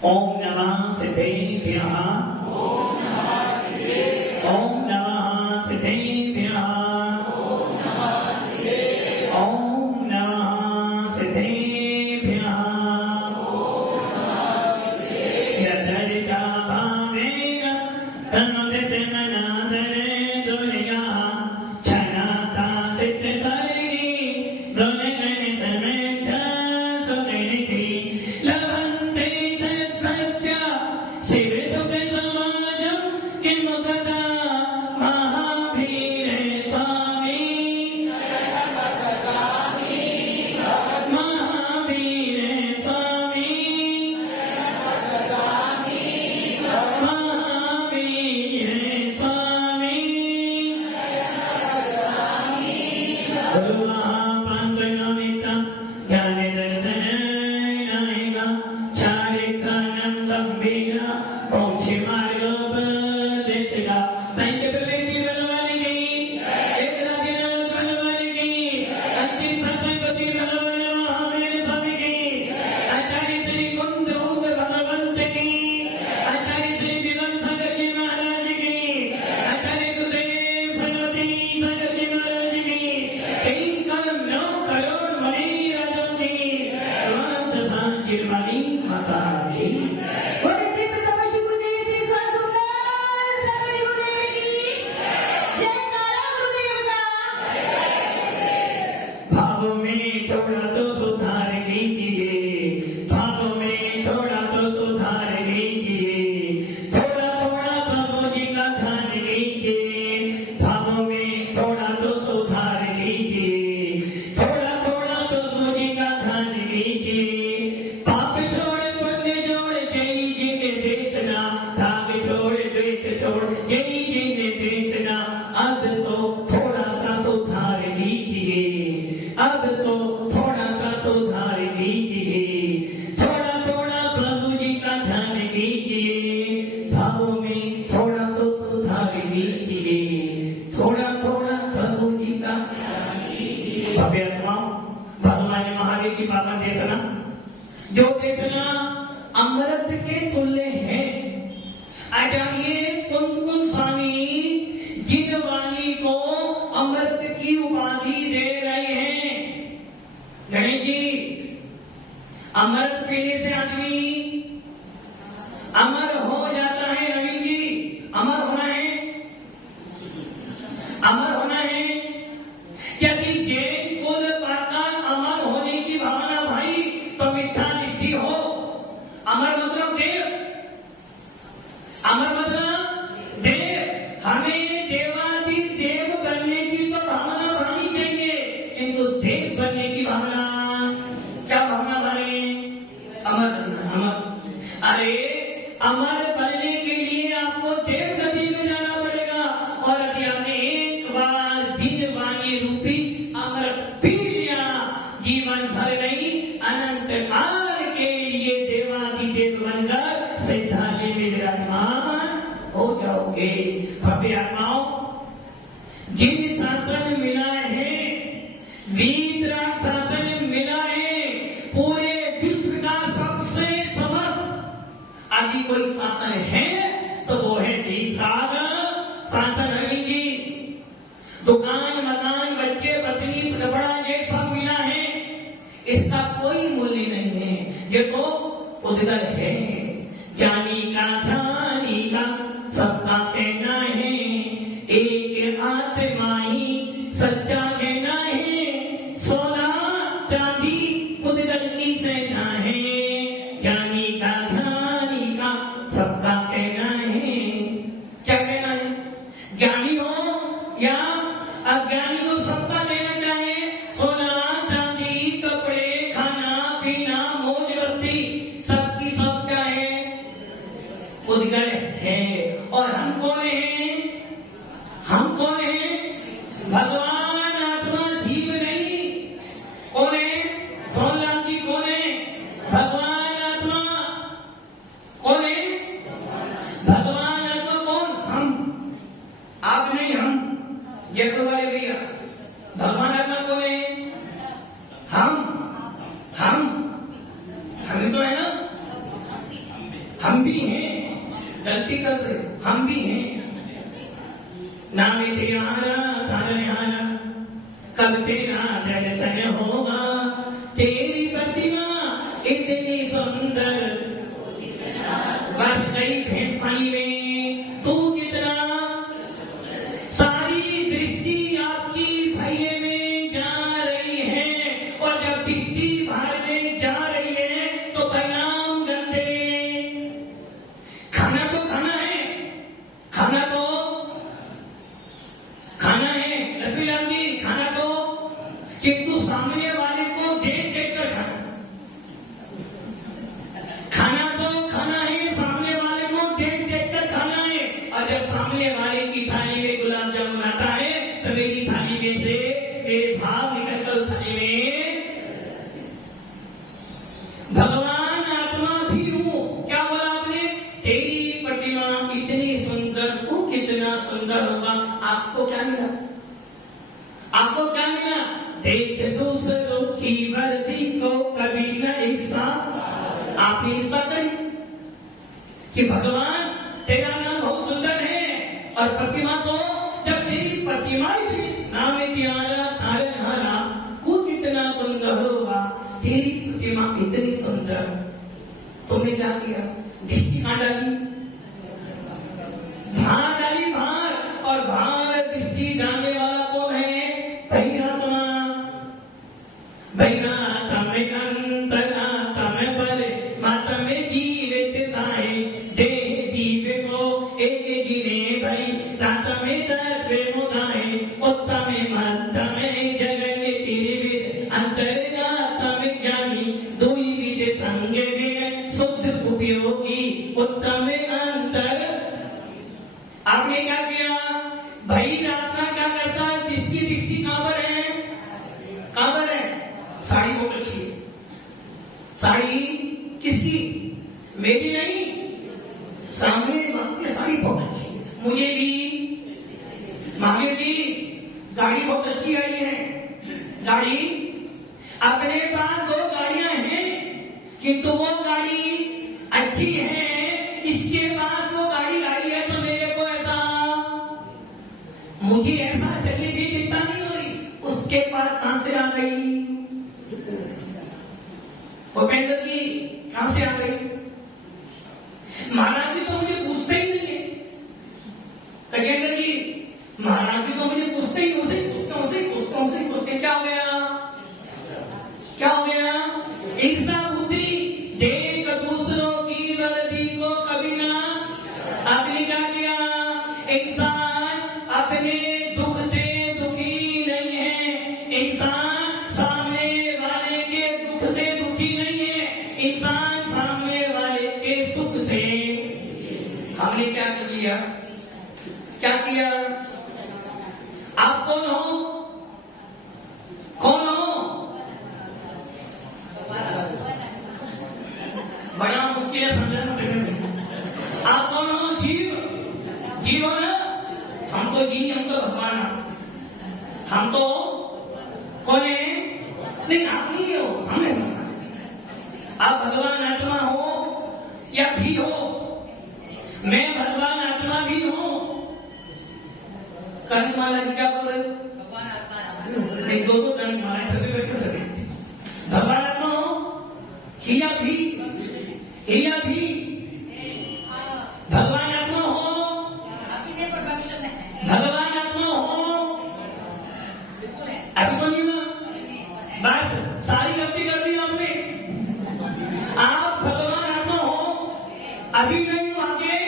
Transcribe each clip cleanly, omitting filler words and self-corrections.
ओम नमः सिद्धेभ्यः ओम नमः सिद्धेभ्यः ओम नमः सिद्धेभ्यः यदरिता भावेन तन्मदितमनादरे दुर्यः छनाता सिद्धतरिणी दुर्गणि समेत सुनिधि लभन्ते तत्प्रत्या शिवसुखसमाजं किमुपदा महावीरे स्वामी महावीरे स्वामी महावीरे स्वामी गुरुः पांचनमितं ज्ञानदर्शनैका चारित्रानन्दं वीरा ओम शिवायोपदेशिका पंचप्रवेशी भगवान की एकनाथनाथ भगवान की अंतिम सत्संगति भगवान महावीर स्वामी की आचार्य श्री कुंद ओम भगवंत की आचार्य श्री विमल सागर जी महाराज की आचार्य गुरुदेव सरस्वती सागर जी महाराज की 3 करोड़ मणि राजों की भगवंत सांचिरवाणी माता की और इतने प्रताप श्री गुरुदेव जी सुंदर सागर गुरुदेव की जयकारा गुरुदेव का। भावों में थोड़ा तो सुधार कीजिए भावों में थोड़ा तो सुधार कीजिए थोड़ा थोड़ा प्रभु जी का ध्यान कीजिए भावों में थोड़ा तो सुधार कीजिए थोड़ा थोड़ा प्रभु जी का ध्यान कीजिए पाप छोड़ पुण्य जोड़ जय जी ने देखना राग छोड़ द्वेष छोड़ जय जी ने देखना अब तो थोड़ा सा सुधार कीजिए अब तो थोड़ा सा सुधार कीजिए थोड़ा थोड़ा प्रभु जी का ध्यान कीजिए भावों में थोड़ा तो सुधार कीजिए थोड़ा थोड़ा प्रभु जी का भव्य आत्माओं भगवान महावीर की पावन देशना जो देशना अमृत के तुल्य है। आचार्य कुंद स्वामी जिन वाणी को अमृत की उपाधि दे रहे हैं। गणेश जी अमृत पीने से आदमी अमर हो जाता है। नवीन जी अमर होना है अमर होना है। यदि जैन कुल पाकर अमर होने की भावना भाई तो मिथ्या दृष्टि हो। अमर मतलब देव अमर मतलब देव हमें देवादि देव बनने की तो भावना भानी चाहिए किंतु देव बनने की भावना क्या भावना भाई अमर अमर अरे अमर बनने के लिए आपको देव गति में जाना पड़ेगा और यदि हमने एक बार जिन वाणी रूपी अमर पी लिया जीवन भर नहीं अनंत काल के लिए देवादिदेव बनकर सिद्धालय में विराजमान हो जाओगे। भव्य आत्माओं जिन शासन मिला है वीतराग शासन मिला है पूरे विश्व का सबसे समर्थ आदि कोई शासन है तो वो है वीतराग शासन। रवि जी दुकान मकान बच्चे पत्नी कपड़ा ये सब मिला है इसका कोई मूल्य नहीं है। ये तो उद्गल है ज्ञानी का ध्यानी का सबका कहना है एक आत्मा ही सच्चा कहना है सोना चांदी उद्गल की सेना है। ज्ञानी का ध्यानी का सबका कहना है क्या कहना है ज्ञानी हो या अज्ञानी को सबका लेना चाहिए सोना चांदी कपड़े खाना पीना मौज मस्ती सबकी सब चाहे उद्गल है। और हम कौन हैं भगवान आत्मा जीव नहीं कौन है सोमनाथ जी कौन है भगवान आत्मा कौन है भगवान आत्मा कौन हम आप नहीं हम जयपुर वाले भैया भगवान आत्मा कौन है हम तो है ना हम भी हैं, गलती कर रहे, हम भी हैं। नाम तेरा तारा कब तेरा दर्शन होगा, तेरी प्रतिमा इतनी सुंदर, बस गई भैंस पानी में, तू कितना, सारी दृष्टि आपकी भैये में जा रही है, और जब दृष्टि बाहर में जा रही है तो परिणाम गंदे। खाना तो खाना है, खाना तो खाना है लक्ष्मीलाल जी, खाना तो, किंतु सामने वाले को देख देख कर खाना। खाना तो खाना है, सामने वाले को देख देख कर खाना है। और जब सामने वाले की थाली में गुलाब जामुन आता है तो मेरी थाली में से मेरे भाव निकल कर थाली में। भगवान आत्मा भी हूँ, क्या बोला आपने, तेरी प्रतिमा इतनी सुंदर, तू कितना सुंदर होगा। आपको क्या मिला, आपको क्या मिला, देख दूसरों की वर्दी को कभी न ईर्षा। आपने ईर्षा करी कि भगवान तेरा नाम बहुत सुंदर है, और प्रतिमा को, जब तेरी प्रतिमा इतनी, नाम तुम्हारा तारा वो कितना सुंदर होगा, तेरी प्रतिमा इतनी सुंदर, तुमने क्या किया, दृष्टि कहां डाली, बाहर डाली, बाहर। और बाहर दृष्टि डालने वाला कौन है, भैरात्मा। भैरात्म अंतरात्म पर माता में जीवितताए, दे जीव को एक जीने भई, रात में तत्व मुदाए, उत्तम मध्यम जगन तिरविद, अंतर्गातम ज्ञानी, दुई विद संग विन, शुद्ध उपयोगी, उत्तम अंतर। आपने क्या किया, भाई आत्मा क्या करता है, जिसकी दृष्टि कहां पर है, कहां पर है, साड़ी बहुत अच्छी है, साड़ी किसकी, मेरी नहीं, सामने की साड़ी बहुत अच्छी है, मुझे भी, मामे भी, गाड़ी बहुत अच्छी आई है, गाड़ी, अपने पास 2 गाड़ियां हैं, किंतु वो गाड़ी अच्छी है, इसके बाद वो गाड़ी आई है तो मेरे को ऐसा, मुझे ऐसा चली भी चिंता नहीं हो रही, उसके पास कहां से आ गई, भूपेंद्र जी कहां से आ गई, महाराज जी तो मुझे पूछते ही नहीं है, खगेंद्र जी महाराज जी तो मुझे पूछते ही, उसे पूछते क्या हो गया, क्या हो गया, ईर्षा बुद्धि, देख दूसरों की वर्दी को कभी ना। आपने क्या किया, इंसान अपने दुख से दुखी नहीं है, इंसान सामने वाले के दुख से दुखी नहीं है, इंसान सामने वाले के सुख से। हमने क्या कर लिया, क्या किया, आप कौन हो, कौन हो, बड़ा मुश्किल है समझना। आप कौन हो, जीव, जीव हो ना, हम तो जी, हम तो भगवान, हम तो कौन है, नहीं आप नहीं हो, हम है भगवान। आप भगवान आत्मा हो या भी हो, मैं भगवान आत्मा भी हूं। कर्णमाला जी क्या बोल रहे हो, भगवान आत्मा नहीं, 2 कर्णमाला है, सभी बैठे सभी भगवान आत्मा हो, हिया भी, हिया भी भगवान आत्मा हो, भगवान आत्मा हो, अभी तो नहीं ना, बस सारी गलती कर दी आपने। आप भगवान आत्मा हो, अभी नहीं हूं, आगे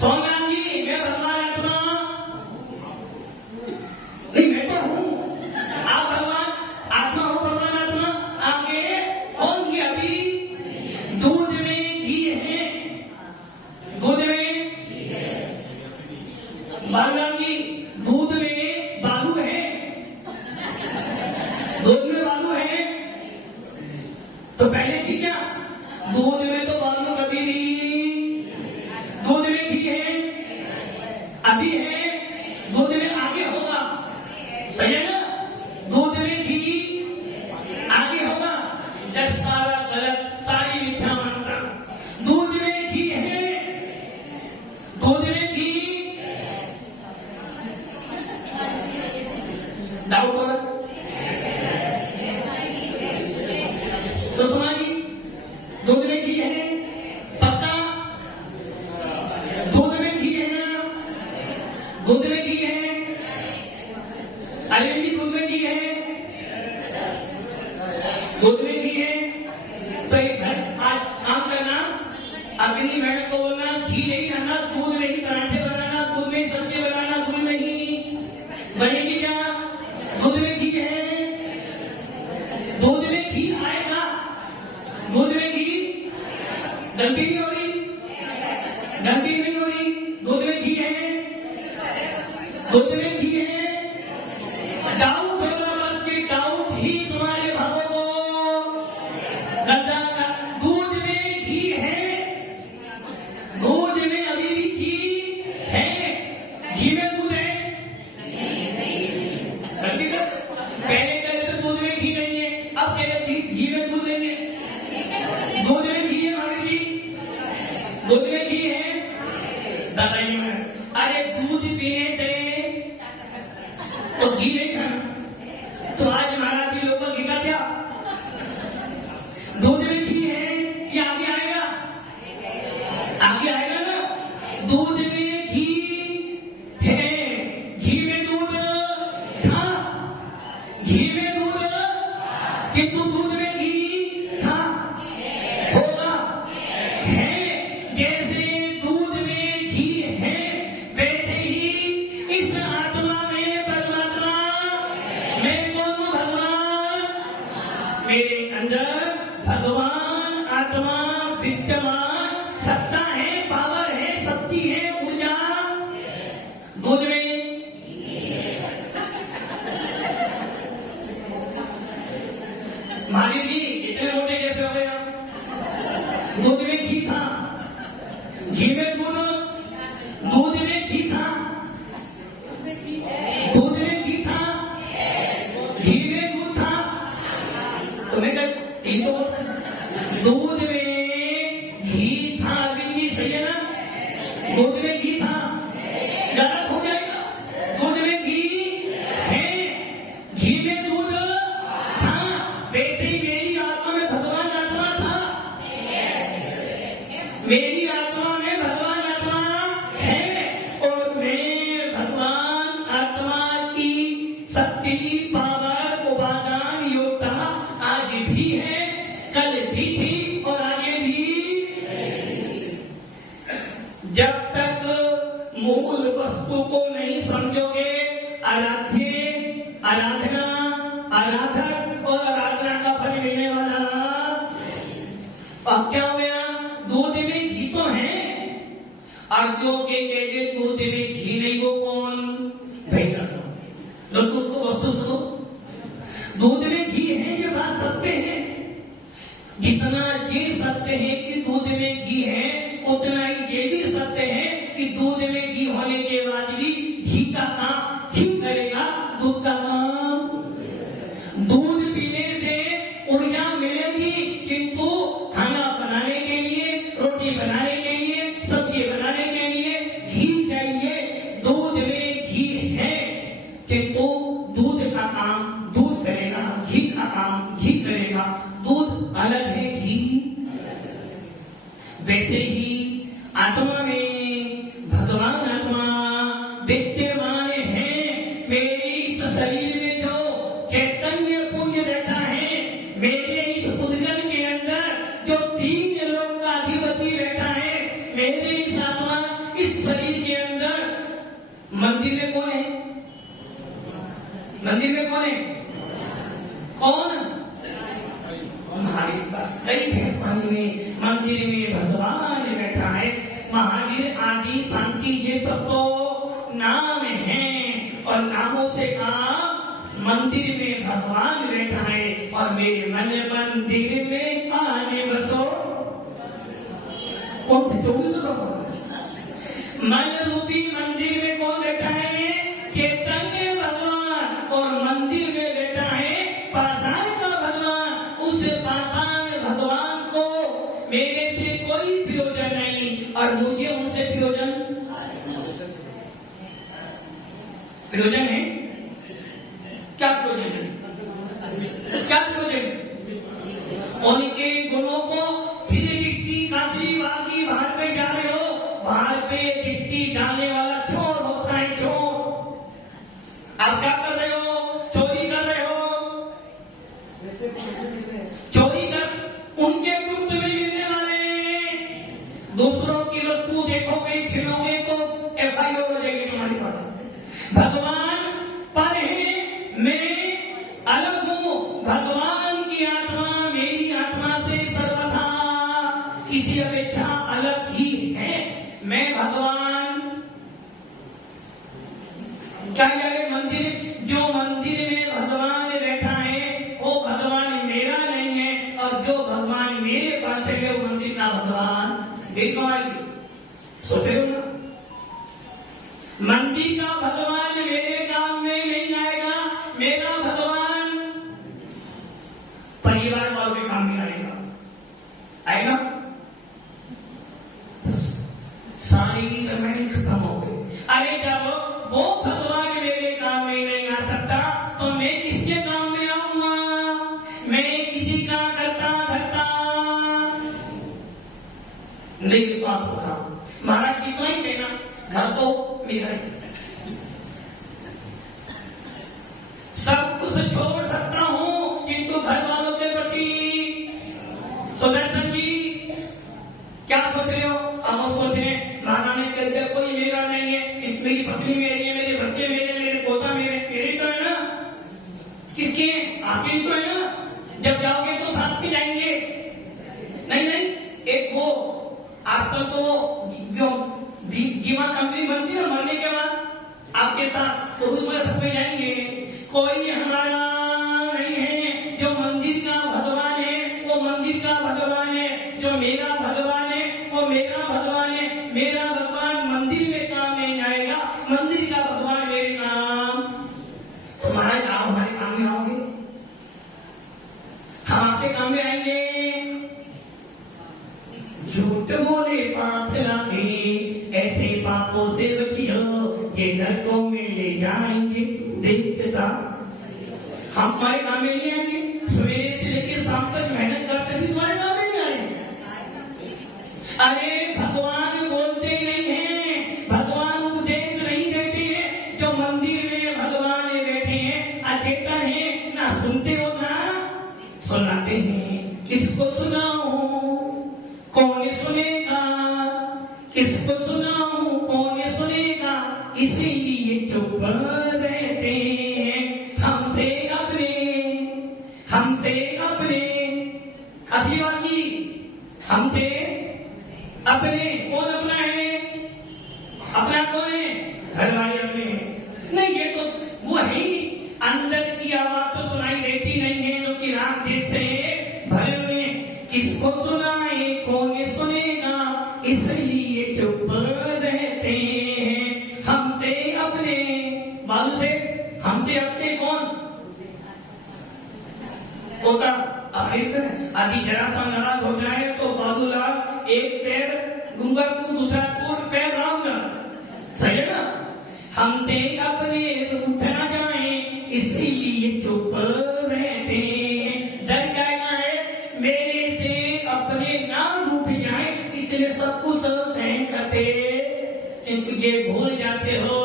सोमराम जी मैं भगवान आत्मा नहीं, मैं तो हूं, आप भगवान आत्मा हो, भगवान आत्मा आगे होंगे, अभी दूध में घी है, दूध में बालराम जी, दूध में बालू है, दूध में बालू है, तो पहले घी क्या, दूध में तो बालू कभी नहीं, दूध में घी है, अभी है, दूध में आगे होगा, सही है ना, दूध में घी आगे होगा। जब सारा गलत, सारी मिथ्या मानता, अगली मैडम को बोलना घी नहीं खाना, दूध में ही पराठे बनाना, दूध में ही सब्जी बनाना, दूध में ही बनेगी क्या? दूध में घी है, दूध में घी आएगा, दूध में घी गलती नहीं हो रही, गलती नहीं हो रही, दूध में घी है, दूध में घी है। डाउट होगा मत कि डाउट ही तुम्हारे भावों को गद्दा का। दूध में घी है, दूध में अभी भी घी है, घी में दूध है, गलती कर। पहले कहते दूध में घी नहीं है, अब कहते घी में दूध नहीं है। दूध में घी है भाभी जी, दूध में घी है। दादाजी में अरे दूध पीने से तो घी नहीं खाना, तो आज महाराज जी लोगों को घी का क्या? दूध में घी है, ये आगे आएगा, आगे आएगा ना। दूध में घी है, घी में दूध था, घी में दूध, किंतु दूध में घी था, होगा, है। जैसे दूध में घी है, वैसे ही इस आत्मा में परमात्मा, मैं कौन हूं? भगवान। मेरे अंदर भगवान आत्मा विद्यमान, सत्ता है, पावर है, शक्ति है, ऊर्जा। दूध में महावीर जी इतने मोटे कैसे हो गए आप? दूध में घी था, घी में दूध, दूध में घी था, दूध में घी था, घी में दूध था। तुम्हें घी तो दूध में घी था, अभी सही है ना? दूध में घी था, गलत हो जाएगा। दूध में घी है, घी में दूध था, वैसे ही मेरी आत्मा में भगवान आत्मा था, मेरी आत्मा में भगवान आत्मा है, और मैं भगवान आत्मा की शक्ति, पावर, उपादान, योग्यता आज भी है, कल भी थी और आगे भी। जब तक मूल वस्तु को नहीं समझोगे, आराध्य, आराधना, आराधक और आराधना का फल मिलने वाला। अब क्या हो गया? दूध में घी तो है, और जो के कहते दूध में घी नहीं, वो कौन? भाई लोग को वस्तु सुनो, दूध में घी है, ये बात सत्य है। जितना ये सत्य है कि दूध में घी है, उतना ही ये भी सत्य है कि दूध में घी होने के बाद भी घी का काम घी करेगा, दूध का काम। दूध पीने से ऊर्जा मिलेगी, किंतु खाना बनाने के लिए, रोटी बनाने के लिए, सब्जी बनाने के लिए घी चाहिए। दूध में घी है, किंतु दूध का काम दूध करेगा, घी का काम घी करेगा। दूध अलग है, घी। वैसे ही आत्मा में भगवान आत्मा विद्यमान है। मेरे इस शरीर में जो चैतन्य पुण्य रहता है, मेरे इस उद्गल के अंदर जो 3 लोक का अधिपति रहता है, मेरे इस आत्मा इस शरीर के अंदर। मंदिर में कौन है? मंदिर में कौन है? कौन? महावीर पास कई भैंस पानी में, मंदिर में भगवान बैठा है। महावीर आदि शांति ये सब तो नाम है, और नामों से कहा मंदिर में भगवान बैठा है, और मेरे मन मंदिर में आने बसो। कौन से 24 मन रूपी मंदिर में कौन बैठा है? चैतन्य भगवान। और मंदिर में बैठा है पाषाण का भगवान। उस पाषाण भगवान को मेरे से कोई प्रयोजन नहीं, और मुझे उनसे प्रयोजन है। क्या प्रयोजन है? क्या प्रयोजन है? उनके गुणों को फिर दिखती काफी बाकी बाहर पे जा रहे हो, बाहर पे दिखती डालने वाला छोड़ होता है, छोड़। आप क्या कर रहे हो? चोरी कर रहे हो। चोरी कर उनके गुप्त में मिलने वाले दूसरों की वस्तु देखोगे, छीनोगे तो FIR हो जाएगी तुम्हारे पास। भगवान पर है, मैं अलग हूं। भगवान की आत्मा मेरी आत्मा से सर्वथा किसी अपेक्षा अलग ही है। मैं भगवान क्या यारे मंदिर, जो मंदिर में भगवान बैठा है वो भगवान मेरा नहीं है, और जो भगवान मेरे पास है वो मंदिर का भगवान सोच रहे हो ना? मंदिर का भगवान मेरे काम में नहीं आएगा, मेरा भगवान परिवार वालों के काम में आएगा। आएगा? सारी रामायण खत्म हो गई। अरे जब वो भगवान मेरे काम में नहीं आ सकता तो मैं किसके काम में आऊंगा? मैं किसी का करता धरता नहीं विश्वास हो रहा। महाराज जी को ही देना, घर तो मेरा ही। सब कुछ छोड़ सकता हूं किंतु घर वालों के प्रति। सुदर्शन जी क्या सोच रहे हो? अब वो सोच रहे महाराज ने कह दिया कोई मेरा नहीं है, मेरी पत्नी मेरी है, मेरे बच्चे मेरे, मेरे पोता मेरे तो है ना। किसके? आपके तो है ना। जब जाओगे तो साथ में जाएंगे। नहीं नहीं, एक वो आजकल तो जो जीवा कंपनी बनती है मरने के बाद आपके साथ, तो उसमें सब में जाएंगे। कोई हमारा नहीं है। जो मंदिर का भगवान है वो मंदिर का भगवान है, जो मेरा भगवान है वो मेरा भगवान है। मेरा भगवान मंदिर में काम नहीं आएगा, मंदिर का भगवान मेरे काम। तो महाराज आप हमारे काम में आओगे, हम आपके काम में आएंगे। झूठ बोले पाप लागे, ऐसे पापों से बचियो, ये नरकों में ले जाएंगे देखता। हम हमारे काम में नहीं आएंगे। सवेरे से लेकर शाम तक मेहनत करते भी तुम्हारे काम में नहीं आएंगे। अरे भगवान बोलते नहीं है, भगवान उपदेश नहीं देते हैं। जो मंदिर में भगवान बैठे हैं अचेतन है, ना सुनते हो ना सुनाते हैं। किसको सुनाऊं कौन सुनेगा, किसको सुनाऊं कौन सुनेगा, इसीलिए चुप रहते हैं। हमसे अपने अभिवादी, हमसे अपने। कौन अपना है? अपना कौन है? घर वाले अपने नहीं। ये तो वो है ही। अंदर की आवाज तो सुनाई देती नहीं है, जो कि राग देश से भरे हुए। किसको सुनाए कौन सुनेगा, इसलिए चुप रहते हैं। हमसे अपने बालू से, हमसे अपने कौन? होता आदि जरा सा नाराज हो जाए तो बाबूलाल एक पैर डूंगर को, दूसरा पैर राम का। सही है ना? हमसे अपने उठ ना जाए इसीलिए चुप रहते हैं। डर जाएगा है मेरे से अपने ना रूठ जाए, इसलिए सब कुछ सहन करते। किंतु ये भूल जाते हो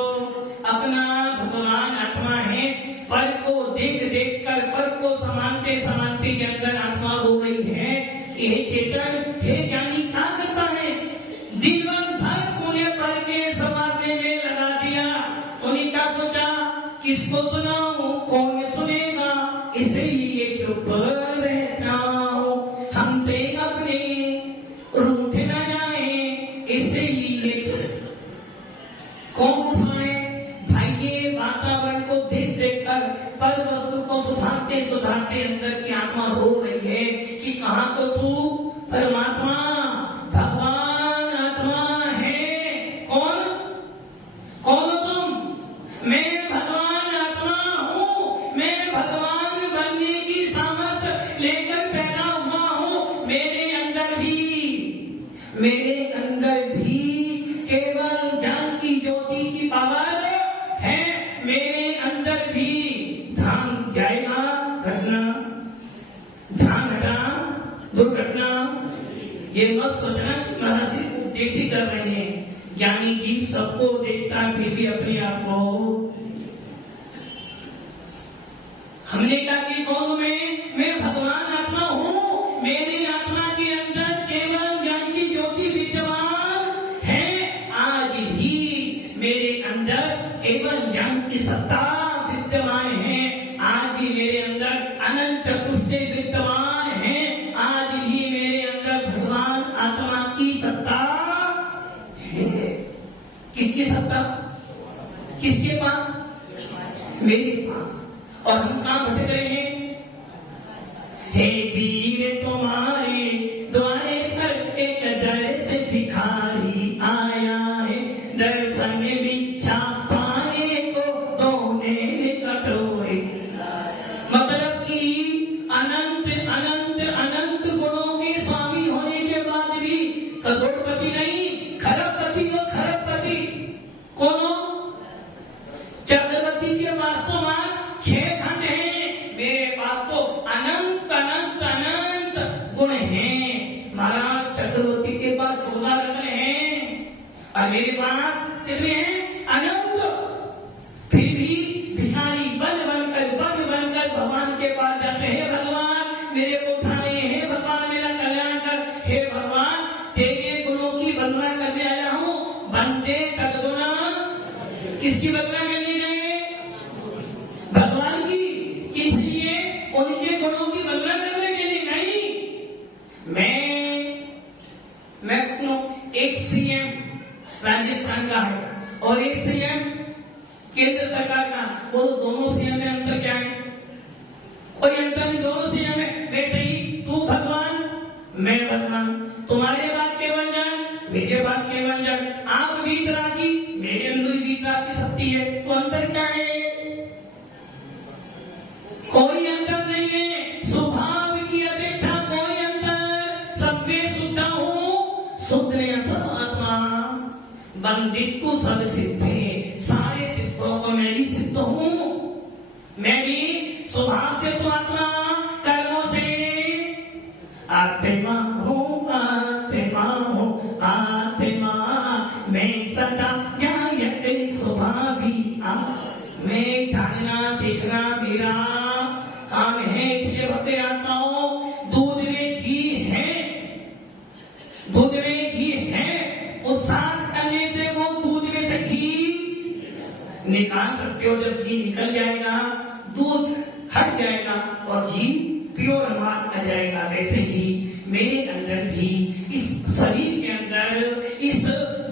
अपना भगवान आत्मा है। पर को देख देख कर, पर को समानते समानते के अंदर आत्मा हो रही है। ये चेतन हे ज्ञानी क्या करता है? दिन भर पुण्य पर के समाजने में लगा दिया। तूने क्या सोचा? किसको सुनाऊं कौन सुनेगा, इसलिए चुप रहता हूं। हमसे अपने रूठ न जाए इसलिए कौन उठाए? भाई ये वातावरण को देख देख कर पर वस्तु को सुधारते सुधारते अंदर की आत्मा रो रही है कि कहां तो तू परमात्मा भगवान आत्मा है। कौन कौन हो तुम? मैं भगवान आत्मा हूं। मैं भगवान बनने की सामर्थ्य लेकर पैदा हुआ हूं। मेरे अंदर भी केवल ज्ञान की ज्योति की पावर है। मेरे अंदर भी ध्यान जाएगा घटना, ध्यान हटा दुर्घटना। ये मत सोचना कि महाराज जी उपदेश ही कर रहे हैं। ज्ञानी जी सबको देखता फिर भी अपने आप को। हमने कहा कि कौन मैं भगवान आत्मा हूं। मेरी आत्मा के अंदर केवल ज्ञान की ज्योति विद्यमान सत्ता विद्यमान है, आज भी मेरे अंदर अनंत पुष्टि विद्यमान है, आज भी मेरे अंदर भगवान आत्मा की सत्ता है। किसकी सत्ता? किसके पास? मेरे पास। और हम कहां भटक रहे हैं? हे वीर तुम्हारे द्वारे पर एक दर्श भिखारी आया है, दर्शन भिक्षा पाने को दोने कटोरे। मतलब कि अनंत अनंत अनंत गुणों के स्वामी होने के बाद भी करोड़पति नहीं, खरबपति और खरबपति कौन? चक्रवर्ती के पास तो मां 6 खंड है, मेरे पास तो अनंत अनंत अनंत गुण हैं। महाराज चक्रवर्ती के पास 14 रत्न हैं और मेरे पास कितने हैं? अनंत। फिर भी भिखारी बन बनकर भगवान के पास जाते हैं, भगवान मेरे को उठाने, हे भगवान मेरा कल्याण कर, हे भगवान तेरे गुणों की वंदना करने आया हूँ। वंदे तद्गुणा, किसकी वंदना करने गए? भगवान की। इसलिए उनके गुणों की वंदना करने के लिए नहीं। मैं सुनो, एक सीएम राजस्थान का है और एक सीएम केंद्र सरकार का, वो दोनों सीएम में अंतर क्या है? कोई अंतर नहीं, दोनों सीएम है। वैसे ही तू भगवान, मैं भगवान, तुम्हारे बात के वंजन, मेरे बात के वंजन, आप वीतरा की, मेरे अंदर वीतरा की शक्ति है, तो अंतर क्या है? कोई अंतर नहीं है। स्वभाव की अपेक्षा कोई अंतर, सब में शुद्ध हूँ, शुद्ध आत्मा, बंदित को सब सिद्ध है, सारे सिद्धों को मैं भी सिद्ध हूँ। मैं भी स्वभाव से तो आत्मा, कर्मों से आत्मा हूँ, आत्मा हूँ, आत्मा मैं सदा न्याय स्वभावी। मैं जानना देखना मेरा काम है। इसलिए भक्ति आत्माओं, दूध में घी है, दूध में घी है, उस साथ करने से वो दूध में से घी निकाल सकते हो। जब घी निकल जाएगा, दूध हट जाएगा और घी प्योर मार्ग आ जाएगा। वैसे ही मेरे अंदर भी, इस शरीर के अंदर, इस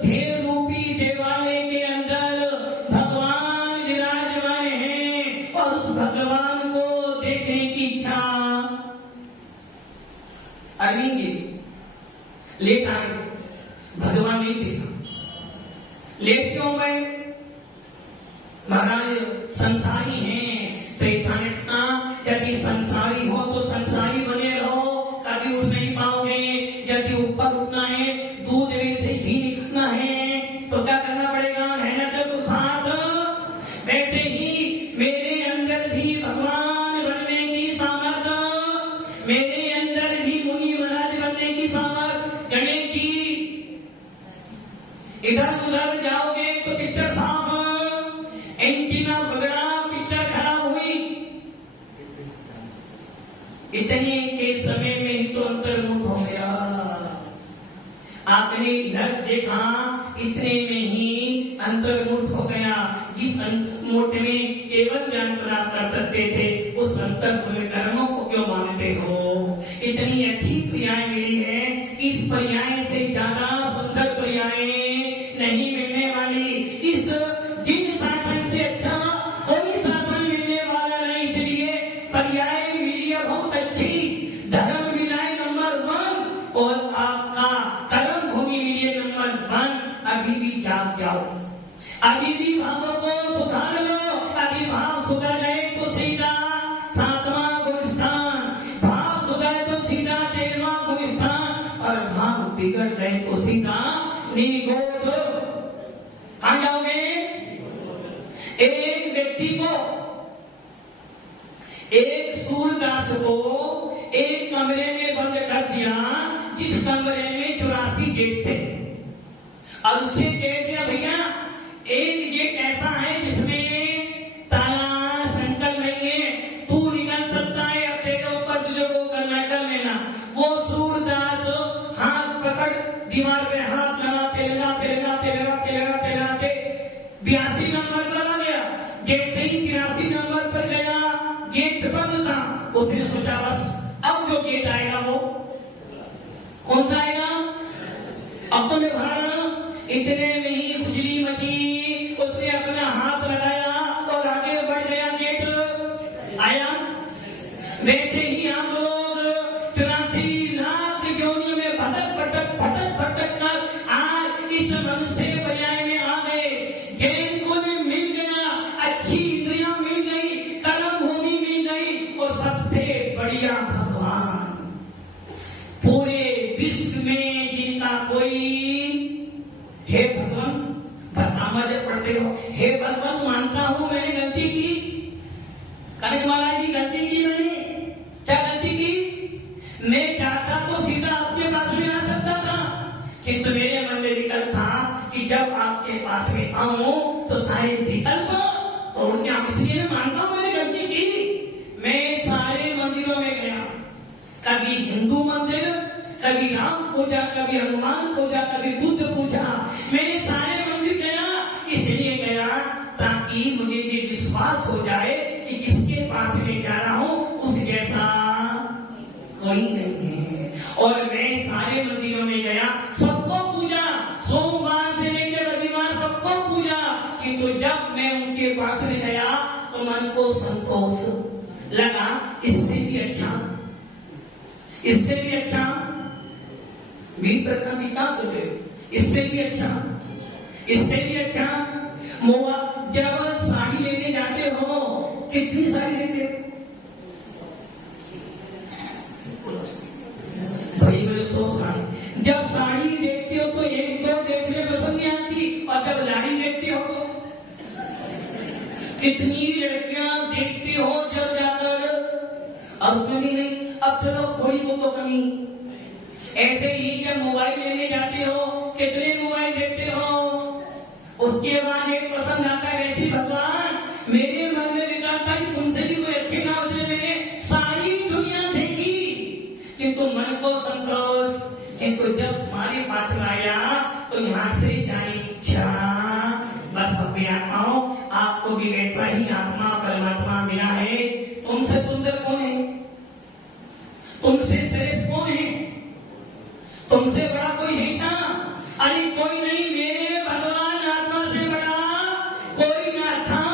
देह रूपी देवालय के अंदर भगवान विराजमान है और उस भगवान को देखने की इच्छा अरविंद लेट आए, भगवान नहीं देखा। लेट क्यों गए? महाराज संसारी हैं, त्रैतानिकता, यदि संसारी हो तो संसारी बने रहो, कभी उठ नहीं पाओगे। यदि ऊपर उठना है, दूध में से घी निकलना है, तो क्या करना पड़ेगा? मेहनत को साथ। वैसे ही मेरे अंदर भी भगवान बनने की सामर्थ्य, मेरे अंदर भी मुनि महाराज बनने की सामर्थ्य, यानी कि इधर उधर जाओगे तो पिक्चर साफ, एंटीना बगड़ा, पिक्चर खराब हुई। इतने के समय में ही तो अंतर्मुख हो गया। आपने इधर देखा, इतने में ही अंतर्मुख हो गया। जिस मोटे में केवल ज्ञान प्राप्त कर सकते थे, उस अंतर्मुख कर्मों को क्यों मानते हो? इतनी अच्छी क्रियाएं मिली है, इस पर्याय से ज्यादा सुंदर पर्याय नहीं मिलने वाली। इस जिन शासन से अच्छा कोई शासन मिलने वाला नहीं, इसलिए पर्याय मिली है बहुत अच्छी। धर्म मिला है नंबर 1 और आपका कर्म भूमि मिली है नंबर 1। अभी भी जाग जाओ, अभी भी भावों को सुधार लो। अभी भाव सुधर गए तो सीधा 7वां गुणस्थान, भाव सुधर तो सीधा 13वां गुणस्थान, और भाव बिगड़ गए तो सीधा निगोध। कहां जाओगे? एक व्यक्ति को, एक सूरदास को एक कमरे में बंद कर दिया, जिस कमरे में 84 गेट थे, और उससे कह दिया भैया एक गेट ऐसा है जिसमें ताला संकल नहीं है, तू निकल सकता है, अब तेरे ऊपर तुझे वो करना है, कर लेना। वो सूरदास हाथ पकड़ दीवार पे हाथ लगाते लगाते लगाते लगाते लगाते लगाते 82 नंबर पर आ गया। गेट ही 83 नंबर पर गया, गेट बंद था। उसने सोचा बस अब जो गेट आएगा वो कौन सा आएगा, अब तो मैं भरा। इतने में ही खुजली मची, उसने अपना हाथ लगाया और आगे बढ़ गया, गेट आया। वैसे ही हम लोग 83 लाख योनियों में भटक भटक कर आज इस मनुष्य पर्याय में आ गए। जिनको मिल गया, अच्छी इंद्रियां मिल गई, कर्म भूमि मिल गई, और सबसे बढ़िया भगवान पूरे विश्व में जिनका कोई, हे भगवान जब पढ़ते हो, हे भगवान मानता हूं मैंने गलती की, कनक महाराज जी गलती की, मैंने क्या गलती की, मैं चाहता तो सीधा आपके पास में आ सकता था, किंतु मेरे मन में विकल्प था कि जब आपके पास में आऊं तो सारे विकल्प तो क्या, इसलिए मैं मानता हूं मैंने गलती की। मैं सारे मंदिरों में गया, कभी हिंदू मंदिर, कभी राम पूजा, कभी हनुमान पूजा, कभी बुद्ध पूजा, मैंने सारे मंदिर गया। इसलिए गया ताकि मुझे ये विश्वास हो जाए कि जिसके पास में जा रहा हूं उस जैसा कोई नहीं है। और मैं सारे मंदिरों में गया, सबको पूजा, सोमवार से लेकर रविवार सबको पूजा, किंतु जब मैं उनके पास में गया तो मन को संतोष लगा। इससे भी अच्छा, इससे भी अच्छा भीतर का विकास हो गए, इससे भी अच्छा, इससे भी अच्छा मोआ। जब साड़ी लेने जाते हो, कितनी साड़ी लेते हो भाई, मेरे 100 साड़ी। जब साड़ी देखते हो तो एक दो देखने पसंद नहीं आती, और जब लाड़ी देखते हो तो कितनी लड़कियां देखते हो जब जाकर, अब कमी नहीं, अब चलो थोड़ी बहुत तो कमी। ऐसे ही जब मोबाइल लेने जाते हो, कितने मोबाइल देखते हो, उसके बाद एक पसंद आता है। ऐसी भगवान मेरे मन में विचार था कि तुमसे भी कोई अच्छी ना होते, मैंने सारी दुनिया देखी किंतु मन को संतोष, किंतु जब तुम्हारे पास में आया तो यहाँ से जाने की इच्छा बस अपने आत्माओं, आपको भी वैसा ही आत्मा परमात्मा मिला है। तुमसे सुंदर कौन है, तुमसे श्रेष्ठ कौन है, तुमसे बड़ा कोई है क्या, अरे कोई नहीं, मेरे भगवान आत्मा से बड़ा कोई ना था,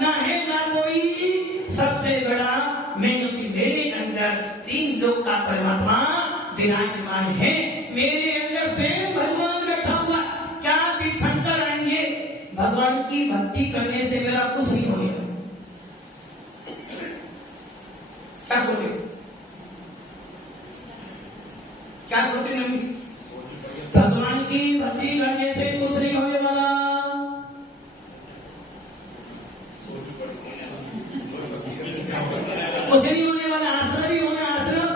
ना है, ना कोई, सबसे बड़ा मैं, क्योंकि मेरे अंदर 3 लोक का परमात्मा विराजमान है, मेरे अंदर स्वयं भगवान बैठा हुआ। क्या तीर्थंकर आएंगे, भगवान की भक्ति करने से मेरा कुछ नहीं होगा, क्या सोचे, क्या सोचे नहीं, भगवान की भक्ति करने से कुछ नहीं होने वाला। कुछ नहीं होने वाला, आश्रम ही होना, आश्रम,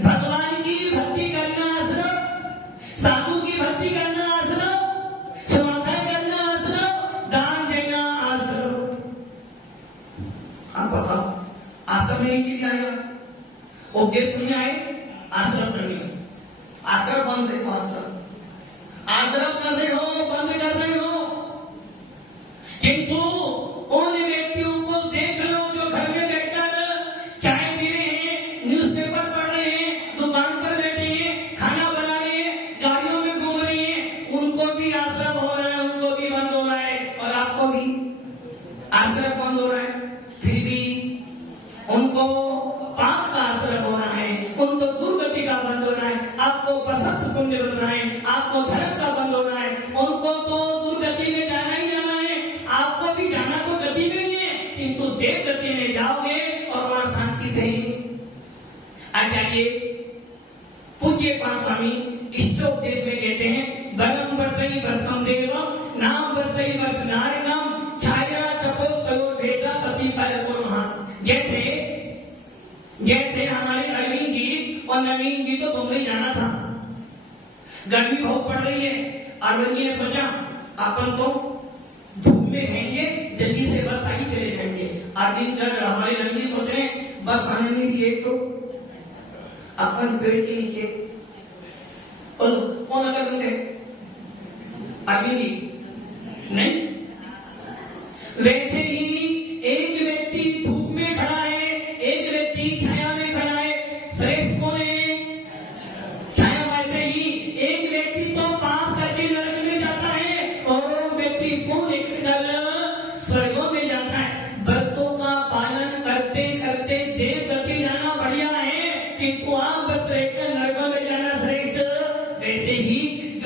भगवान की भक्ति करना आश्रम, साधु की भक्ति करना आश्रम, स्वाध्याय करना आश्रम, दान देना आश्रम। आप बताओ आश्रम में नहीं आएगा, उपदेश नहीं आए, आश्रम करनी, आश्रम बंद है, आश्रम कर रहे हो, बंद कर रहे हो, किंतु उन व्यक्तियों को देख लो जो घर में बैठकर चाय पी रहे हैं, न्यूज़पेपर पढ़ रहे हैं, दुकान पर बैठे हैं, खाना बना रहे हैं, गाड़ियों में घूम रहे हैं, उनको भी आश्रम हो रहा है, उनको भी बंद हो रहा है, और आपको भी आश्रम बंद हो रहा है। फिर भी उनको पाप का आश्रम हो रहा है, उनको दुर्गति का बंद हो रहा है, आपको बसंत पुण्य बन रहा है, आपको धर्म का बंद हो रहा है, उनको तो दुर्गति में जाना ही जाना है, आपको भी जाना तो गति में ही है, किंतु देव गति में जाओगे और वहां शांति से ही। आचार्य पूज्य पास स्वामी इष्टोपदेश में कहते हैं, बलम वर्तई वर्तम देवम नाम वर्तई वर्त नारकम छाया तपो तयो भेदा पति पर महान। जैसे हमारे अरविंद जी और नवीन जी को मुंबई जाना था, गर्मी बहुत पड़ रही है, अरविंद जी ने सोचा अपन तो धूप में रहेंगे, जल्दी से बस आई चले जाएंगे। अरविंद हमारे नवीन जी सोच रहे हैं बस आने में भी एक तो अपन पेड़ के नीचे, और कौन अगर होंगे, अरविंद जी नहीं। वैसे ही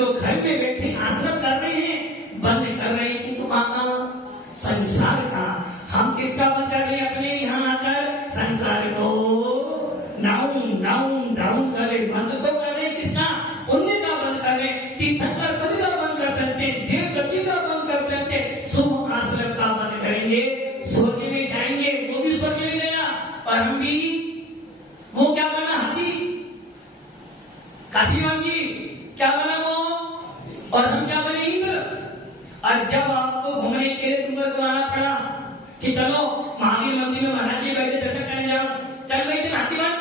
जो घर में बैठे आश्रम कर रहे हैं, बंद कर रहे हैं, किंतु कहाँ संसार का हम किसका बंद कर रहे हैं? अपने यहाँ आकर संसार को डाउन डाउन डाउन कर रहे, बंद तो कर रहे किसका? पुण्य का बंद कर रहे, तीर्थंकर पद का बंद कर सकते, देव गति का बंद कर सकते, शुभ आश्रम का बंद करेंगे, स्वर्ग में जाएंगे, वो भी स्वर्ग में गया, और हम भी वो क्या बना? हाथी, काशीराम जी क्या बना वो, और हम क्या बने? इंद्र। और जब आपको घूमने के लिए तुमको बुलाना पड़ा कि चलो महावीर मंदिर में महाराज जी बैठे दर्शन करने जाओ, चल बैठे हाथी बन,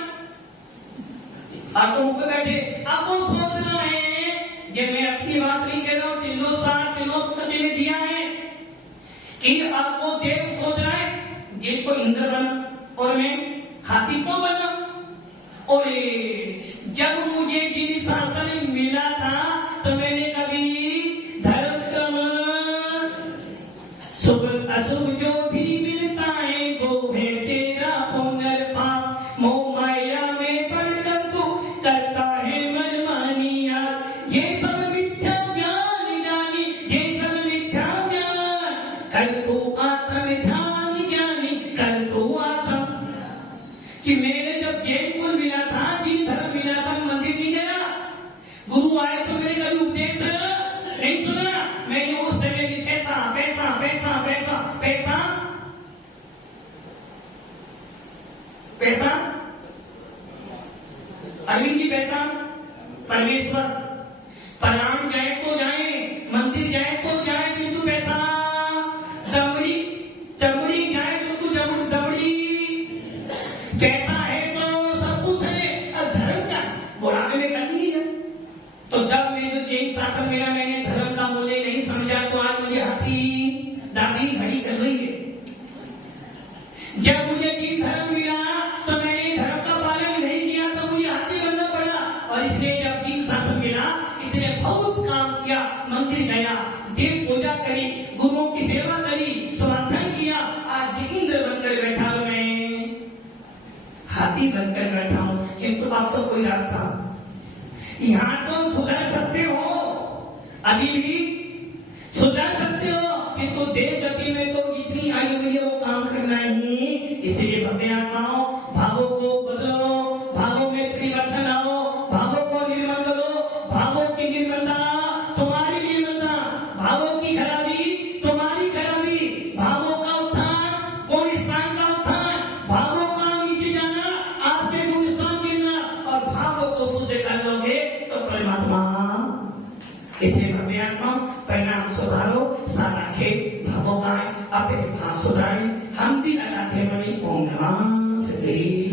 आपको मुख बैठे। अब वो सोचना है, ये मैं अपनी बात नहीं कह रहा हूँ, तीनों साथ तीनों ने दिया है कि आपको देव सोच रहा है ये को इंद्र बना और मैं हाथी क्यों बना? और जब मुझे जिन शासन मिला था तो मैंने कभी धर्म श्रम शुभ अशुभ जो भी मिलता है वो है तेरा पुनर्पाप, मोह माया में पड़कर तू करता है मनमानिया, ये सब मिथ्या ज्ञान जानी, ये सब मिथ्या ज्ञान, कर तू आत्म ध्यान ज्ञानी, कर तू आत्म। कि मैंने जब ज्ञान को मिला था, जिन धर्म मिला था, मंदिर नहीं गया, गुरु आए तो मेरे कभी उपदेश नहीं सुना, मैंने उस समय भी पैसा पैसा पैसा पैसा पैसा पैसा अरविंद जी पैसा परमेश्वर, प्रणाम जाए तो जाए, मंदिर जाए तो जाए, किंतु पैसा दमड़ी चमड़ी जाए तो दमड़ी पैसा है तो सब कुछ है, और धर्म क्या बुढ़ापे में करनी है। तो जब मैं जो चेंज शासन मेरा, मैंने धर्म का मूल्य नहीं समझा, तो आज मुझे हाथी दादी घड़ी कर रही है। जब मुझे तीन धर्म मिला तो मैंने धर्म का पालन नहीं किया, तो मुझे हाथी बनना पड़ा। और इसलिए जब तीन शासन मिला, इतने बहुत काम किया, मंदिर गया, देव पूजा करी, गुरुओं की सेवा करी, स्वाध्याय किया, आज इंद्र बनकर बैठा हूं, मैं हाथी बनकर बैठा हूं। किंतु आप तो कोई रास्ता, यहाँ तो सुधर सकते हो, अभी भी सुधर सकते हो, किंतु देह गति में तो जितनी आयु हुई है वो काम करना ही। इसलिए भव्य आत्माओं, भावों को बदलो, भावों में परिवर्तन आओ, भावों को निर्मल करो, भावों की निर्मलता तुम्हारी निर्मलता, भावों की खराबी तुम्हारी खराबी, भावों का उत्थान कोई स्थान का उत्थान, भावों का नीचे जाना आपके गुणस्थान गिरना, और भावों को शुद्ध कर लोगे तो परमात्मा। इसलिए भव्य आत्मा परिणाम सुधारो, साराखे भावों का अपने भाव सुधारे, हम भी अनाथे बनी। ओम नमः शिवाय।